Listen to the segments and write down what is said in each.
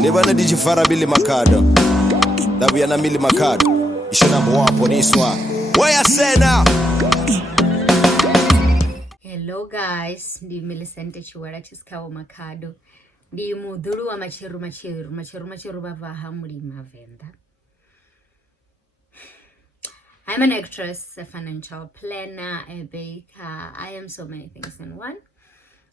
Nebana dijifara bili makado. Dabu yana mili makado. Ishona mwapo this one. What you say now? Hello guys, ndi Millicent Chiwara Chiskawo Makado. Ndi mudhuru wa macheru bavaha muri mavenda. I'm an actress, a financial planner, a baker. I am so many things in one.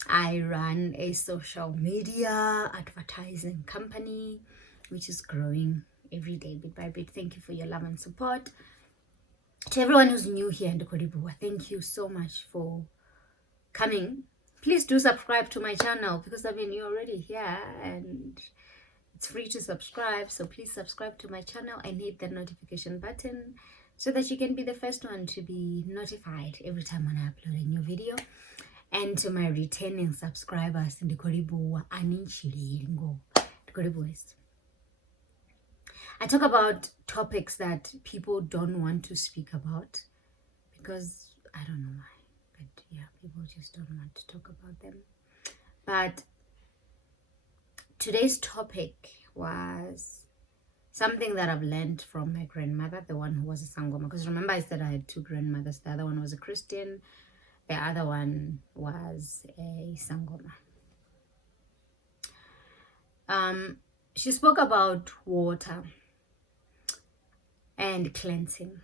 I run a social media advertising company, which is growing every day, bit by bit. Thank you for your love and support. To everyone who's new here in Koribu, thank you so much for coming. Please do subscribe to my channel because you're already here and it's free to subscribe. So please subscribe to my channel and hit the notification button so that you can be the first one to be notified every time when I upload a new video. And to my returning subscribers in the Koribu, I talk about topics that people don't want to speak about because I don't know why. But yeah, people just don't want to talk about them. But today's topic was something that I've learned from my grandmother, the one who was a Sangoma. Because remember I said I had two grandmothers. The other one was a Christian. The other one was a Sangoma. She spoke about water and cleansing.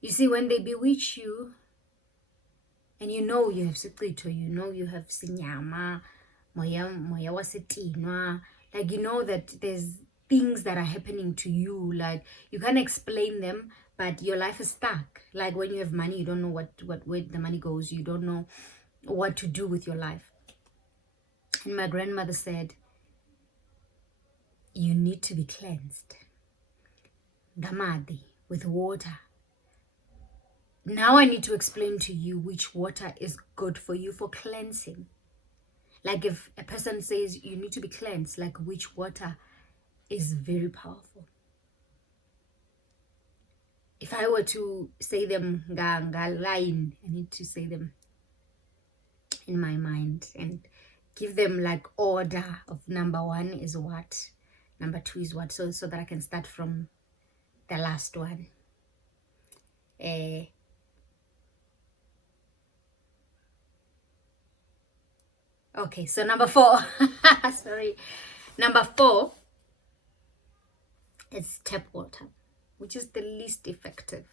You see, when they bewitch you, and you know you have siqito, you know you have sinyama, moya wasetinwa, like you know that there's things that are happening to you, like you can't explain them, but your life is stuck. Like when you have money, you don't know where the money goes, you don't know what to do with your life. And my grandmother said, you need to be cleansed. Gamadi, with water. Now I need to explain to you which water is good for you for cleansing. Like if a person says you need to be cleansed, like which water is very powerful. If I were to say them line, I need to say them in my mind and give them like order of number one is what, number two is what, so that I can start from the last one. Okay, so number 4, sorry, number 4 is tap water, which is the least effective.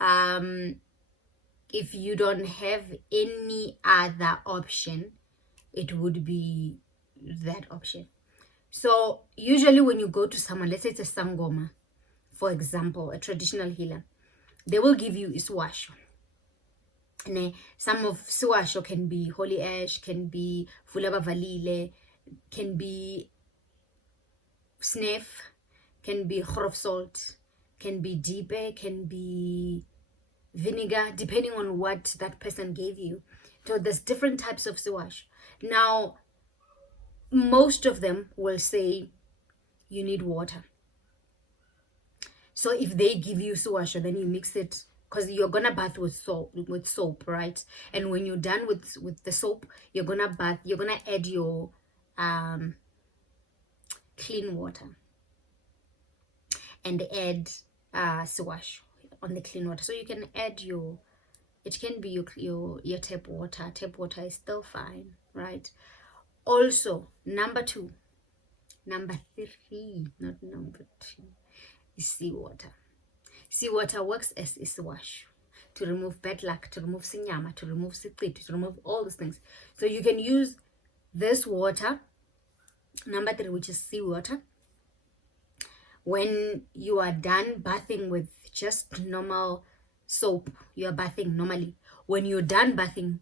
If you don't have any other option, it would be that option. So usually when you go to someone, let's say it's a Sangoma, for example, a traditional healer, they will give you Swash. And some of Swash can be holy ash, can be fulaba valile, can be sniff, can be khorof salt, can be dipe, can be vinegar, depending on what that person gave you. So there's different types of Swash. Now, most of them will say you need water. So if they give you Swash, then you mix it, because you're gonna bath with soap, right? And when you're done with the soap, you're gonna add your clean water and add Swash on the clean water. So you can add it can be your tap water. Tap water is still fine, right? Also, number 3, not number 2, is seawater. Seawater works as a Swash to remove bad luck, to remove sinyama, to remove siqito, to remove all these things. So you can use this water, number 3, which is seawater, when you are done bathing with just normal soap. You are bathing normally. When you're done bathing,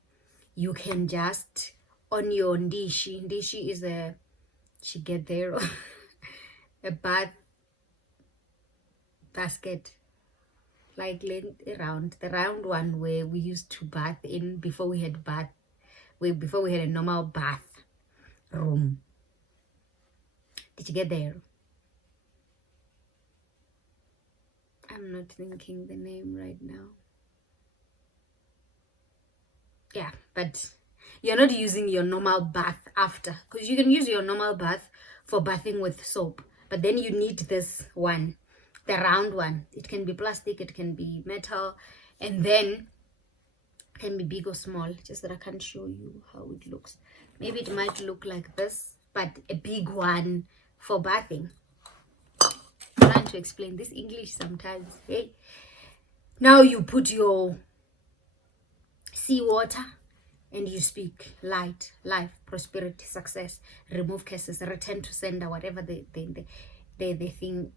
you can just on your ndishi is a a bath basket, like the round one where we used to bath in before we had a normal bath room. Did you get there? I'm not thinking the name right now. Yeah, but you're not using your normal bath after, because you can use your normal bath for bathing with soap, but then you need this one, the round one. It can be plastic, it can be metal, and then can be big or small, just that I can't show you how it looks. Maybe it might look like this, but a big one for bathing. I'm trying to explain this English sometimes. Hey, now you put your seawater and you speak light, life, prosperity, success, remove curses, return to sender, whatever the thing,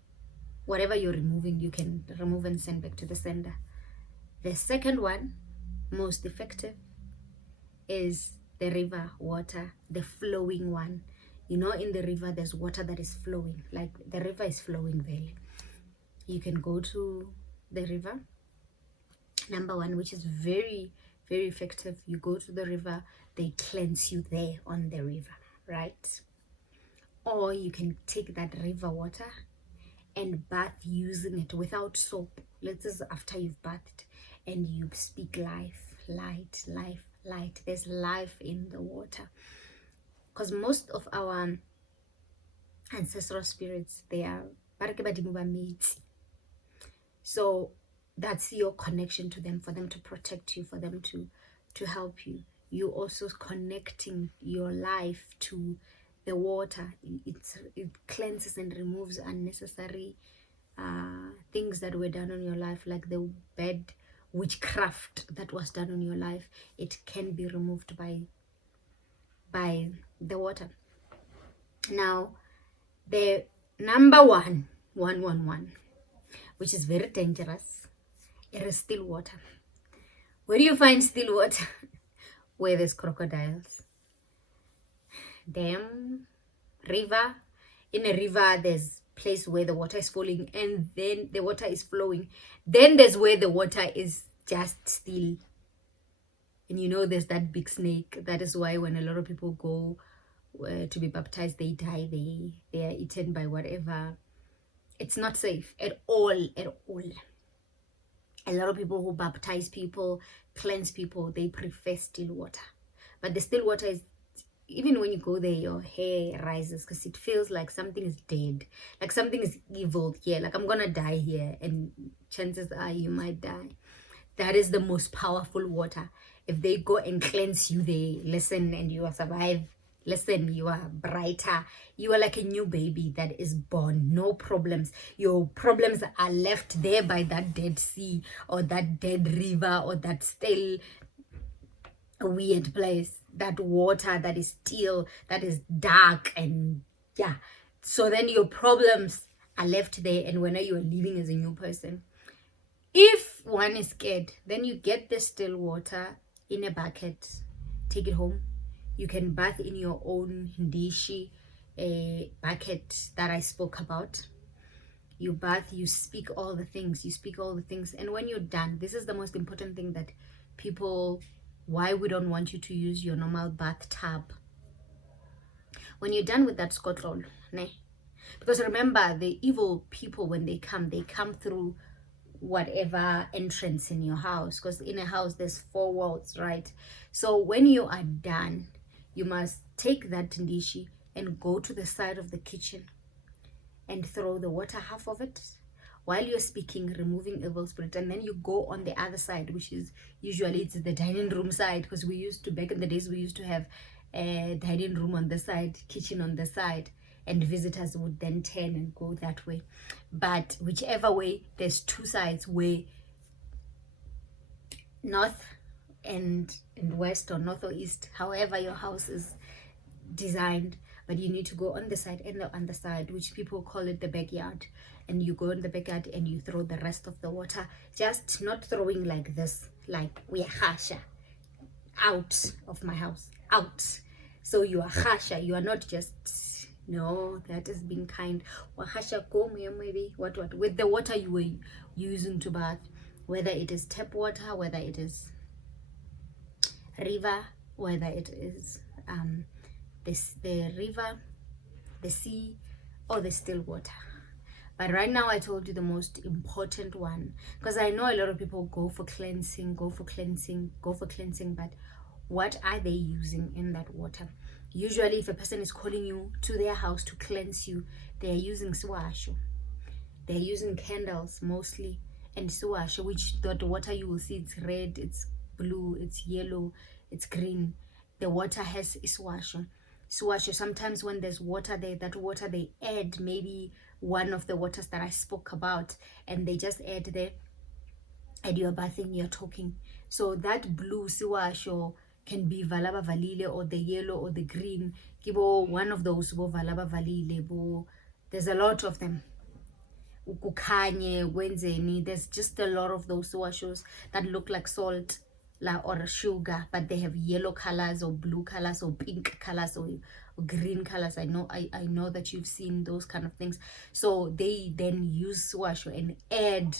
whatever you're removing, you can remove and send back to the sender. The second one, most effective, is the river water, the flowing one. You know, in the river there's water that is flowing, like the river is flowing there. You can go to the river, number one, which is very, very effective. You go to the river, they cleanse you there on the river, right? Or you can take that river water and bath using it without soap. Let's say after you've bathed, and you speak life, light, life, light. There's life in the water, because most of our ancestral spirits, they are, so that's your connection to them, for them to protect you, for them to help you. You also connecting your life to the water. It cleanses and removes unnecessary things that were done on your life, like the bad witchcraft that was done on your life. It can be removed by the water. Now, the number one, which is very dangerous, it is still water. Where do you find still water? Where there's crocodiles, dam, river. In a river, there's place where the water is falling and then the water is flowing. Then there's where the water is just still, and you know there's that big snake. That is why when a lot of people go to be baptized, they die, they are eaten by whatever. It's not safe at all. A lot of people who baptize people, cleanse people, they prefer still water. But the still water is, even when you go there, your hair rises, because it feels like something is dead, like something is evil here, like I'm gonna die here, and chances are you might die. That is the most powerful water. If they go and cleanse you, they listen, and you are survive. Listen, you are brighter. You are like a new baby that is born. No problems. Your problems are left there by that dead sea or that dead river or that still weird place. That water that is still, that is dark, and yeah. So then your problems are left there, and when you are living as a new person. If one is scared, then you get the still water in a bucket, take it home. You can bath in your own ndishi bucket that I spoke about. You bath, you speak all the things, and when you're done, this is the most important thing that people, why we don't want you to use your normal bathtub. When you're done with that skotlol, because remember, the evil people, when they come through whatever entrance in your house, because in a house there's 4 walls, right? So when you are done, you must take that ndishi and go to the side of the kitchen and throw the water, half of it, while you're speaking, removing evil spirit. And then you go on the other side, which is usually it's the dining room side, because we used to, back in the days, we used to have a dining room on the side, kitchen on the side, and visitors would then turn and go that way. But whichever way, there's 2 sides, where north and west, or north or east, however your house is designed. But you need to go on the side and the underside, which people call it the backyard. And you go in the backyard and you throw the rest of the water, just not throwing like this, like we are hasha, out of my house, out. So you are hasha, you are not just, no, that is being kind. Wahasha go maybe what with the water you were using to bath, whether it is tap water, whether it is river, whether it is the river, the sea, or the still water. But right now I told you the most important one, because I know a lot of people go for cleansing, but what are they using in that water? Usually if a person is calling you to their house to cleanse you, they are using Swash. They're using candles mostly, and Swash, which the water you will see, it's red, it's blue, it's yellow, it's green. The water has Swash. Swash, sometimes when there's water there, that water they add maybe one of the waters that I spoke about, and they just add there, and you're bathing, you're talking. So that blue Swash can be valaba valile, or the yellow or the green. Kibo, one of those bo valaba valile bo. There's a lot of them. Ukukhanye wenzeni, there's just a lot of those swashes that look like salt or sugar, but they have yellow colors or blue colors or pink colors or green colors. I know that you've seen those kind of things. So they then use swash and add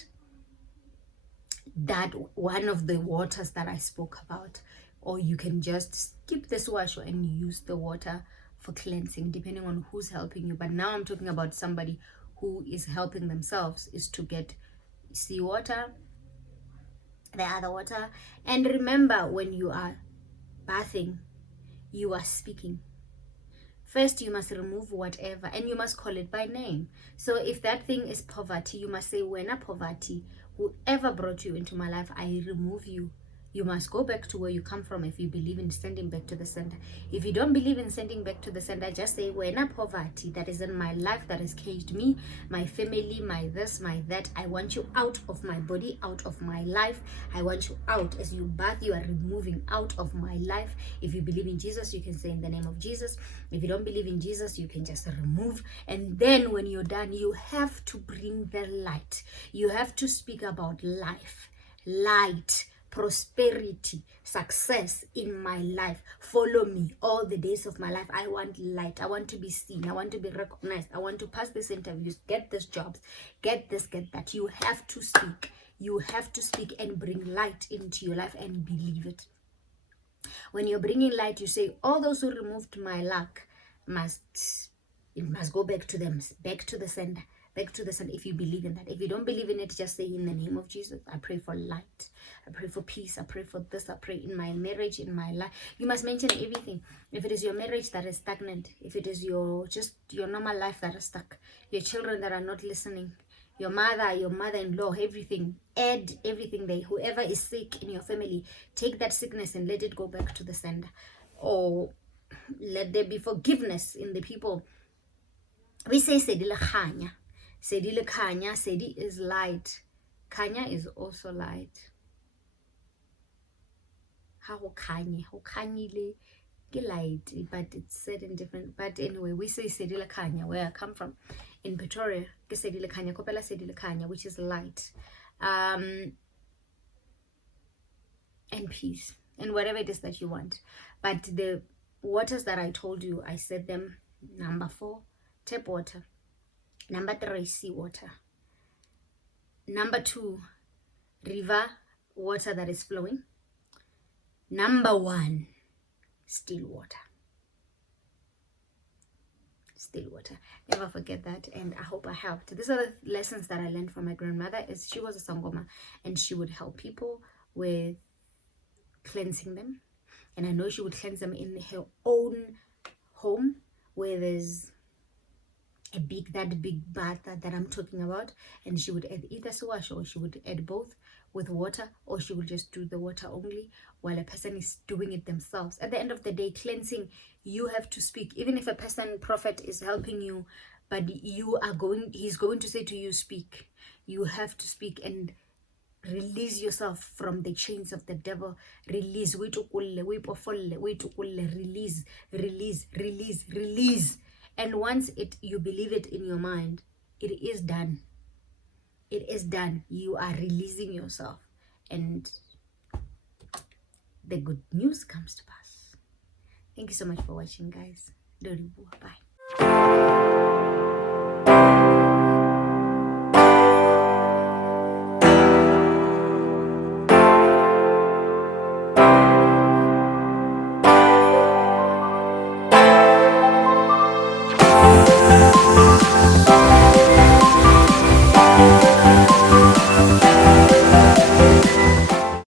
that one of the waters that I spoke about, or you can just skip the swash and use the water for cleansing, depending on who's helping you. But now I'm talking about somebody who is helping themselves, is to get seawater, the other water. And remember, when you are bathing, you are speaking. First, you must remove whatever, and you must call it by name. So if that thing is poverty, you must say, "Wena poverty, whoever brought you into my life, I remove you." You must go back to where you come from if you believe in sending back to the center. If you don't believe in sending back to the center, just say, "Wena poverty that is in my life, that has caged me, my family, my this, my that. I want you out of my body, out of my life. I want you out." As you bath, you are removing out of my life. If you believe in Jesus, you can say, "In the name of Jesus." If you don't believe in Jesus, you can just remove. And then when you're done, you have to bring the light. You have to speak about life, light, prosperity, success in my life. Follow me all the days of my life. I want light. I want to be seen. I want to be recognized. I want to pass these interviews, get these jobs, get this, get that. You have to speak. You have to speak and bring light into your life and believe it. When you're bringing light, you say, "All those who removed my luck must go back to them, back to the sender, back to the sun." If you believe in that. If you don't believe in it, just say, "In the name of Jesus, I pray for light. I pray for peace. I pray for this. I pray in my marriage, in my life." You must mention everything. If it is your marriage that is stagnant, if it is your normal life that is stuck, your children that are not listening, your mother-in-law, everything, add everything there. Whoever is sick in your family, take that sickness and let it go back to the sender. Or let there be forgiveness in the people. We say sedile khanya. Sedile khanya, sedi is light. Khanya is also light. How khanyile ke light, but it's said in different. But anyway, we say sedile khanya, where I come from in Pretoria. Ke sedile khanya, kopela sedile khanya, which is light, and peace, and whatever it is that you want. But the waters that I told you, I said them: number 4, tap water; number 3, sea water; number 2, river water that is flowing; number 1, still water. Still water. Never forget that. And I hope I helped. These are the lessons that I learned from my grandmother. Is she was a sangoma, and she would help people with cleansing them. And I know she would cleanse them in her own home, where there's that big bath that I'm talking about. And she would add either swash, or she would add both with water, or she would just do the water only while a person is doing it themselves. At the end of the day, cleansing, you have to speak. Even if a person, prophet, is helping you, but he's going to say to you, speak. You have to speak and release yourself from the chains of the devil. Release. Release. And once you believe it in your mind, it is done. It is done. You are releasing yourself, and the good news comes to pass. Thank you so much for watching, guys. Bye.